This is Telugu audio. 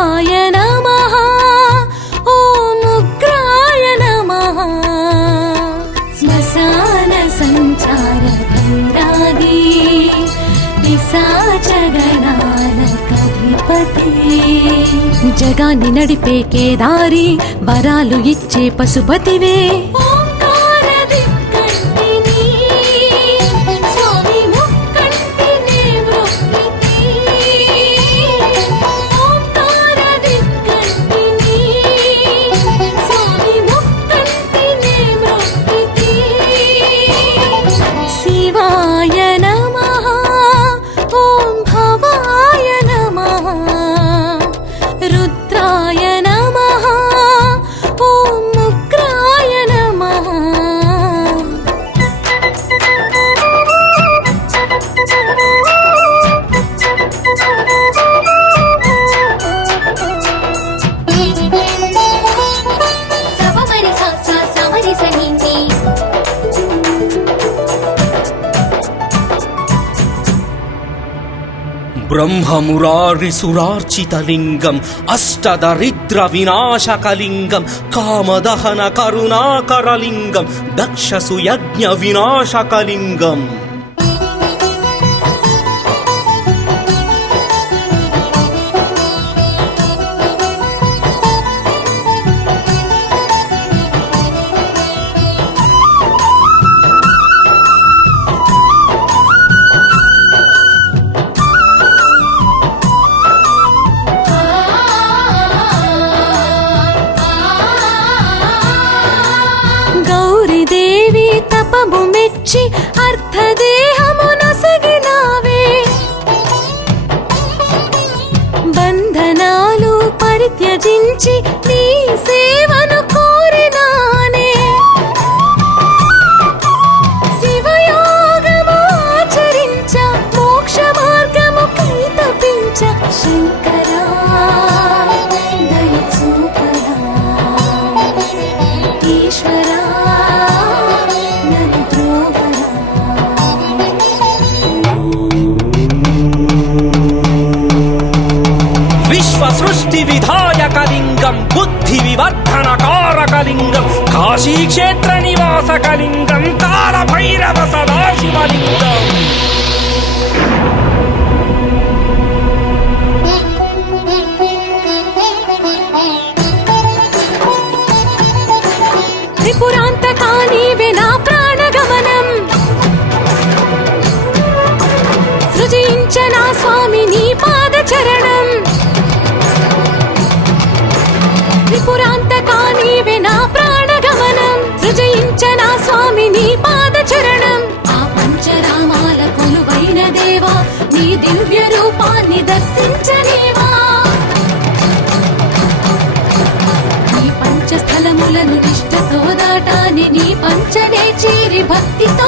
శివాయ నమః ఓం ఉగ్రాయ నమః శ్మశాన సంచార భైరాగి పిశాచగణాలకధిపతి జగాన్ని నడిపే కేదారి వరాలు ఇచ్చే పశుపతివే బ్రహ్మమురారిసురార్చితలింగం అష్టదరిద్ర వినాశకలింగం కామదహన కరుణాకరలింగం దక్షసుయజ్ఞ వినాశకలింగం తపము మెచ్చి అర్థదేహము నొసగినావే బంధనాలు పరిత్యజించి నీ సేవను కోరినానే శివయోగము ఆచరించ మోక్ష మార్గము కై తపించ శంకరా దయ చూపరా ఈశ్వరా సృష్టి విధాయకలింగం బుద్ధి వివర్ధనకారకలింగం కాశీక్షేత్ర నివాసకలింగం కాలభైరవ సదాశివలింగం త్రిపురాంతకా నీవే నా ప్రాణగమనం సృజించనా స్వామి నీ పాదచరణం త్రిపురాంతకా నీవే నా ప్రాణగమనం సృజించనా స్వామి నీ పాదచరణం ఆ పంచరామాల కొలువైన దేవా నీ దివ్య రూపాన్ని దర్శించనేవా నీ పంచస్థలములను నిష్టతో దాటాని నీ పంచనే చీరి భక్తితో